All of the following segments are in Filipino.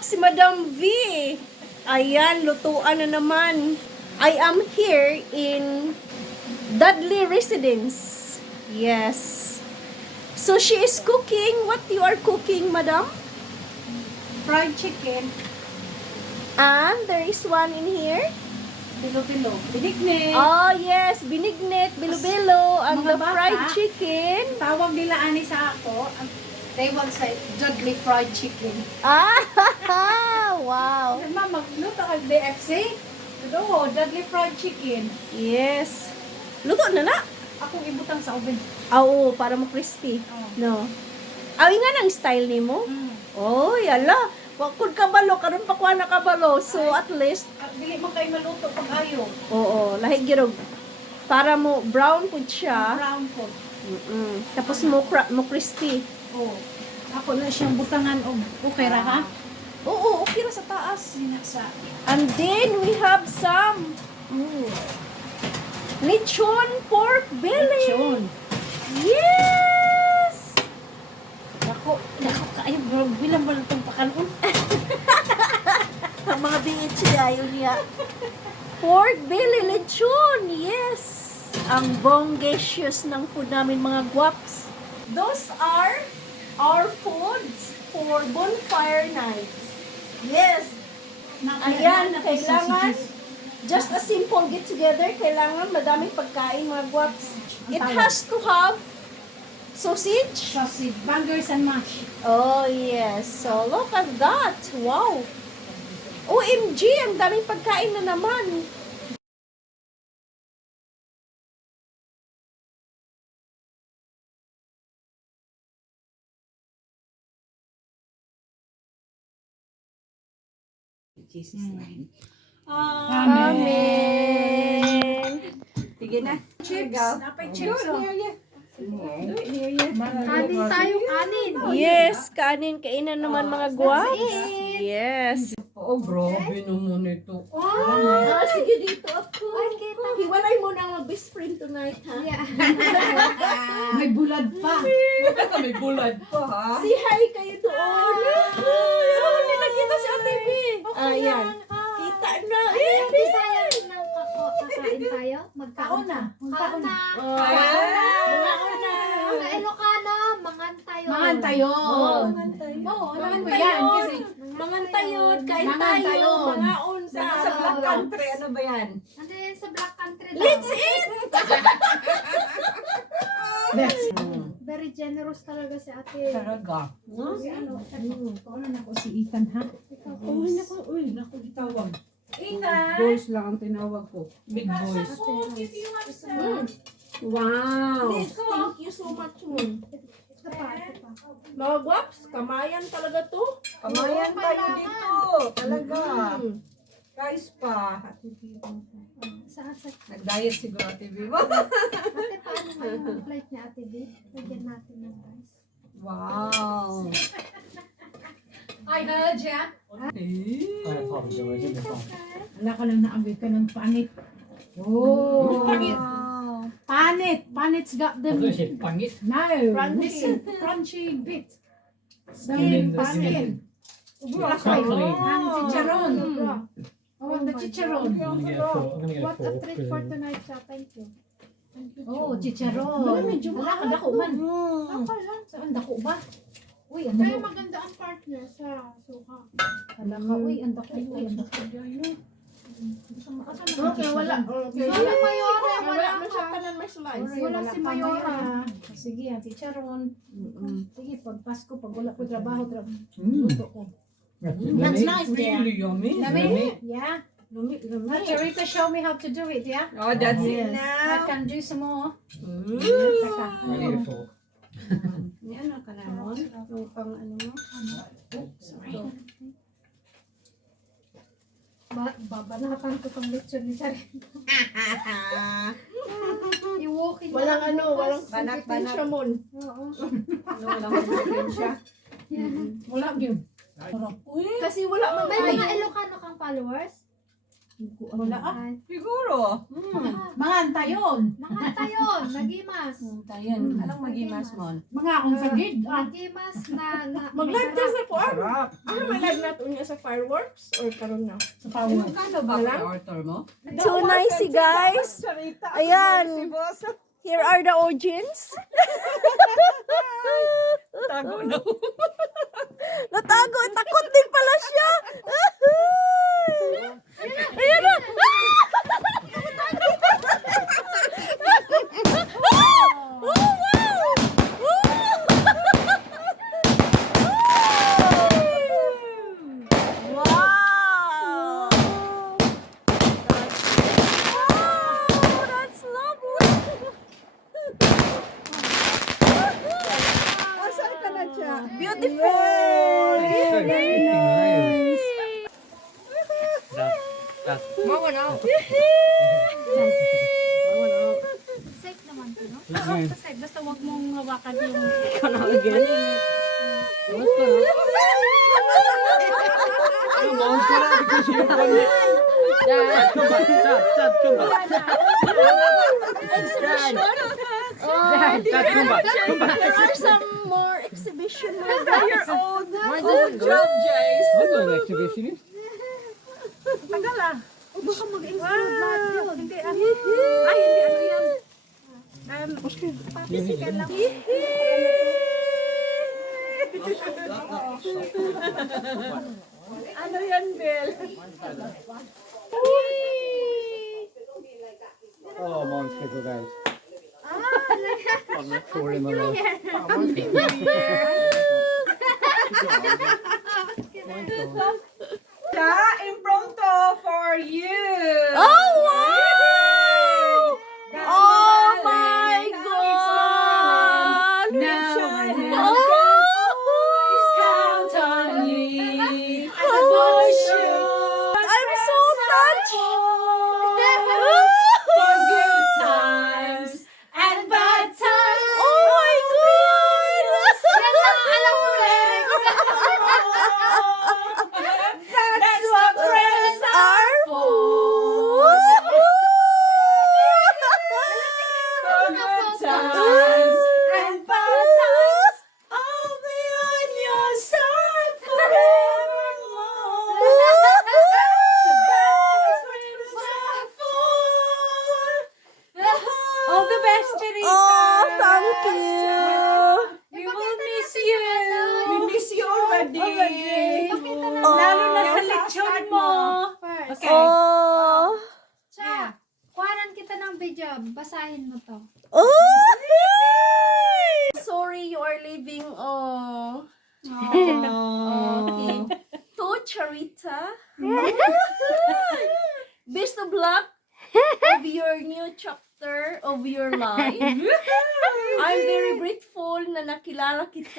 si Madam V. Ayan, lutuan na naman. I am here in Dudley Residence. Yes. So she is cooking. What you are cooking, Madam? Fried chicken. And there is one in here. Bilo-bilo. Binignet. Oh, yes. Binignet, bilo-bilo, and the Mga bata. fried chicken. Tawag nila ani sa ako. They will say, Dudley fried chicken. Ah, wow. Ma, magluto kag DFC? Oo, Dudley fried chicken. Yes. Luto na na. Akong ibutang sa oven. Oo, para mo crispy. Oh. No. Awi nga ng style ni mo. Oh, yala. Kung kabalo, karon pa kuha na kabalo. So, at least, At dili man kayo maluto pag ayo. oo, lahi girog. Para mo brown pud siya. Brown po. Tapos mo crispy. Oh. Ako na siyang butangan og okay ra ha? Oo, okay ra sa taas. Sinasa. And then, we have some lechon pork belly. Lechon. Yes! Ako kayo bro, bilang ba itong pakanon? Ang mga bingit siya, yun niya. Pork belly lechon, yes! Ang bongacious ng food namin, mga guwaps. Those are our foods for bonfire nights. Yes! Ayan, kailangan, just a simple get together, kailangan madaming pagkain, mga guwaps. It has to have sausage. Sausage, bangers and mash. Oh, yes. So, look at that. Wow. OMG, ang daming pagkain na naman. Jesus name. Amen. Sige na. Chips. Napay chips. Oh. Kanin tayo, kanin. Yes, kanin. Kainan naman mga guwaps. Yes. Oh, grabe naman ito. Ah, sige dito ako. Hiwalay mo na ang mag-best friend tonight, ha? May bulad pa. May bulad pa, ha? Say hi kayo doon. Hindi nakita si Ate B. Ayan. Kita na. Sayang ng kakain tayo. Magkaon na. Magkaon na. Sa Ilocano, mangan tayo. Mangan tayo. Mangan Yan, kasi Mangan tayo. Kain Mangan tayo. tayo. Mangaon sa Sa Black Country, ano ba yan? Ano yun sa Black Country daw? Let's eat! Let's Very generous talaga si ate. Talaga. Paano na ko si Ethan, ha? Uy, naku, tawag. Boys lang ang tinawag ko. Big boys. Wow. Thank you so much, Moon. Ito pa. Mga guwaps, kamayan talaga to. Kamayan tayo dito. Talaga. Guys pa. Sa Nag-diet siguro, Ate Vivo. ate, paano nga yung flight niya ate B? Lagyan natin ng rice. Wow. I heard ya. Eh. Wala ka lang naamoy ka ng panit. Oh. Wow. Panit. Panit's got them. Pangit. No. Crunchy. Listen. Crunchy bit. Skin, the Skin. Crunchy. And chicharon. Oh, the my chicharon. I'm gonna get a fork. I'm gonna get a What a fork. treat for tonight siya. Thank you. Oh, chicharon. Medyo Wala ka dako man. Ako lang. Saan dako ba? Uy, ang Kaya dako. maganda ang partner sa suka. Wala ka. Uy, ang dako. Uy, ang dako. Okay, wala. Okay. Wala Mayora. Wala Wala ka. masyakanan may slice. Wala si Mayora. Sige, ang chicharon. Sige, pag Pasko, pag wala ko trabaho, Mm. luto ko. That's That's nice, dear. Really yummy. Yummy? Yeah. Lumi. Rita, show me how to do it, yeah? Oh, that's I it now. can do some more. I need a fork. Ni ano ka na nun? Yung pang ano mo? Babanatan ko tong lechon ni Charin. I-walking Walang ano, walang Banak, kompetensya mo. Oo. Walang kompetensya. Wala yun. Kasi wala man May tayo. mga Ilocano kang followers? Wala ah. Ay, Siguro. Mga antayon. mga tayon, nagimas. Tayan. Anong magimas mo? Mga akong sagid. Nagimas na Mag-live tayo sa kuan. Sarap. Ano ma-live nato niya sa fireworks or karon na? Sa power. Kano ba ang order mo? So nice, guys. Ayan. Si boss. Here are the audience. Tago na. Natago, takot din pala siya. Ayan na. Oh, wow. Wow. That's lovely. Asan ka na siya? Beautiful. So freaking nice. safe naman ko, no? Nice. Safe, basta wag mong hawakan yung... Come on, get out because you won it. Dad, come back. Dad, come back. Dad, come back. Come back. There are some more exhibition. Your own job, Jace. I'm not an exhibitionist. Baka mag-explode lahat yun. Hindi, ay, hindi, ano yan? Physical lang. Ano yan, Bel? Oh, mom's schedule, guys. I'm not sure in my life. Siya, impromptu for you. Oh, wow! Oh, my God! Now, count on me. I'm so touched! For good times and bad times. Oh, my God! Alam mo lyrics. That's what friends are for. For good times and bad times. I'll be on your side forevermore. So that's what friends are for. All the best, Charita. Oh, thank you! We will miss you. We miss you already. Oh. Lalo na sa lechon mo. First. Okay. Oh! Siya, kuhanan kita ng video. Basahin mo to. Oh! Sorry, you are leaving. Oh. Okay. To Charita. Best of luck of your new chapter of your life. I'm very grateful na nakilala kita.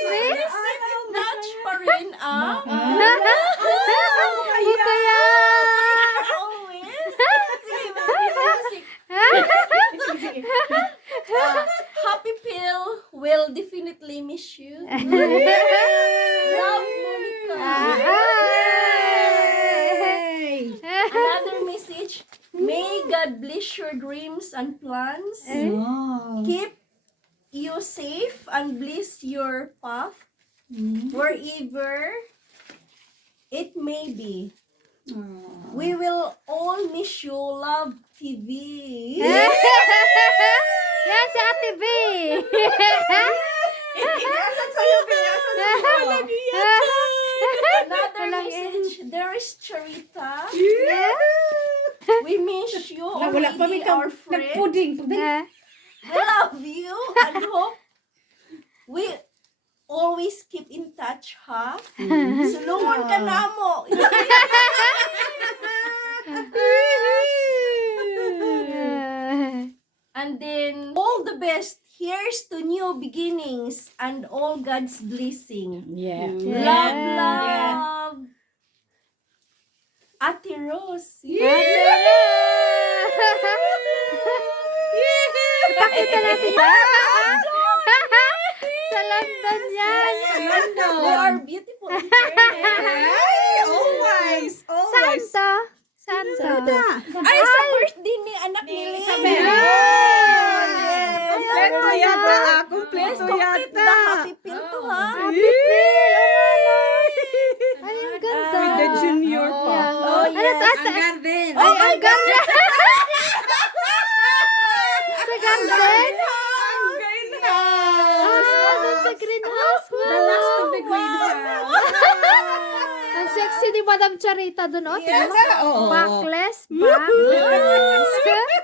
Next, Natch pa rin ang always. Sige, Happy Pill will definitely miss you. Love, Monica. Another message. May God bless your dreams and plans. Keep you safe and bless your path wherever it may be. We will all miss you, Love TV. Yan si Ate B. Another message. There is Charita. We miss you Wala pa already, may our friend. nagpuding. I love you and hope we always keep in touch, ha? Sulungan ka na mo. And then, all the best. Here's to new beginnings and all God's blessing. Yeah. Love, love. Ate Rose. Pakita natin. Sa London yan. We are beautiful in fairness. Always. Santa. Santa. Ay, sa birthday ni anak ni Isabel. Kompleto yata ah. Kompleto Complete yata. the happy pill to ha. Happy pill. Ay, ang ganda. With the junior pa. Oh, Ano yes. Ang garden. Oh my God! Sa garden? Doon sa greenhouse. The last of the greenhouse. Ang sexy ni Madam Charita doon. Oh, tingnan mo. Oo. Backless. Backless.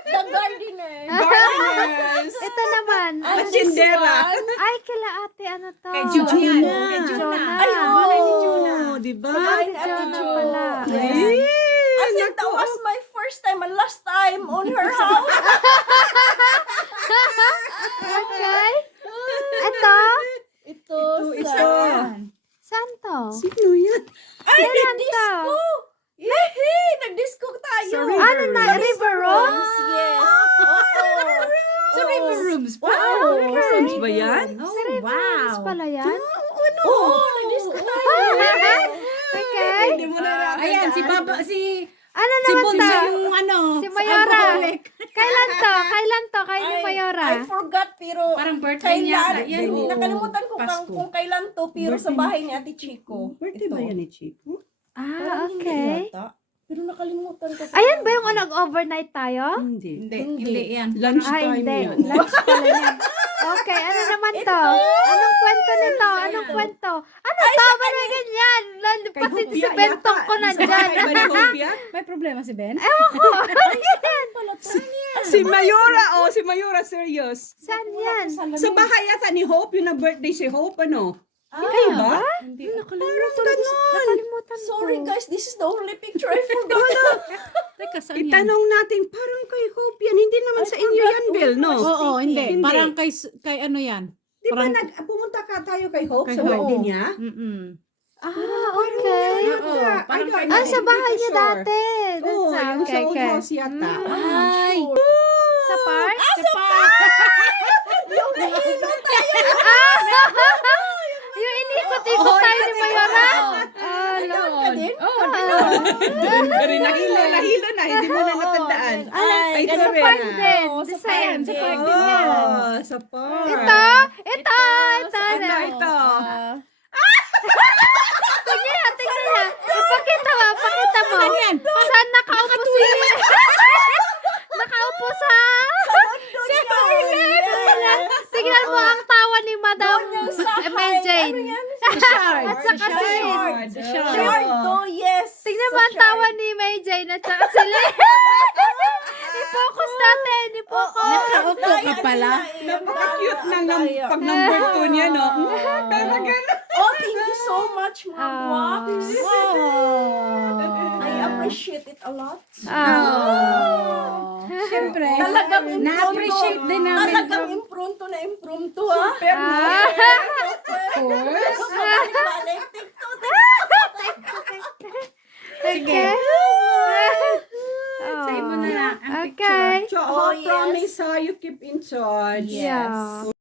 The gardener. Gardeners. Ito naman. Machindera. Ay, kila ate, ano to? Kay Jonah. Kay Jonah. Ay, bahay ni Jonah. Oh, di ba? Ate Jonah pala. Yes. I think that was my first time and last time on her house. Okay. Ito. Ito. Saan to? Sino yan? Ay, disco! Yehey! Nag-disco tayo! Sa river. Ano na? River Rooms? Yes. Sa river rooms pa. Wow. River Rooms ba yan? Oh, Sa River Rooms wow. pala yan? Oo. Nag-disco tayo. Okay. Hindi mo na natin. Ayan, si Baba, si Ano si naman Bunso to? yung ano. Si Mayora. Kailan to? Kailan to? Kay ni Mayora? I forgot pero Parang birthday niya. kailan, Yan, hindi, oo. nakalimutan ko Pasko. kung kailan to pero sa bahay ni Ate Chico. Birthday ba yan ni Chico? Ah, Hindi okay. yata. Pero nakalimutan ko. Ayan ba yung nag-overnight tayo? Hindi. Hindi yan. Lunch Ah, time hindi. yan. Lunch pala yan. Okay, ano naman to? Anong kwento nito? Anong kwento? Ano to? Ba't may ganyan? Pati si Hopia Bentong yata. ko nandyan. Iba ni Hopia? May problema si Ben? Ewan ko. Ano yan? Si Mayora. Oh, si Mayora, serious. Saan yan? Sa bahay yata ni Hope, yung na-birthday si Hope, ano? Kayo ba? Nakalimutan ko. Sorry guys, this is the only picture I forgot. Teka, saan yan? Itanong natin, parang kay Hope yan. Hindi naman sa inyo yan, Bill, no? Oo, hindi. Hindi. Parang kay ano yan? Di ba Parang- pumunta ka tayo kay Hope Kay sa Hope. birthday niya? Mm-mm. Ah, okay. Oo, parang kay- Ah, sa bahay niya dati. Oo, That's- yung sa okay, old okay. house yata. Ay! Sa park? Sa park! Yung inikot-ikot tayo ni Mayora? Ah, Doon. Oo, Doon ka rin nahilo na. Hindi mo na natandaan. Ay, ito Sa rin. park ah. din. Oo, The sa same. Sa park din yan. Oh, sa park. Ito. Ito. Ito. Tingnan niya. Ipakita mo. Pakita mo. Ayan. Saan nakaupo si... nakaupo sa... Sa toilet. Tingnan mo ang tawa ni Madam Mary Jane. At saka si Lynn. Shard to, yes. Tingnan mo ang tawa ni Mary Jane at saka si Lynn. I-focus natin. I-focus. Nakaupo ka pala. Napaka-cute pag number 2 niya, no? Talaga na. Oh, thank you so much, mga guwaps. Wow. I appreciate it a lot. Oh. Siyempre. Talagang Na-appreciate din namin. Talagang impromptu na impromptu, ha? Of course. Balik-balik. Okay. Sa'yo mo na lang ang Okay. So, Oh, promise yes. ha, you keep in touch. Yeah.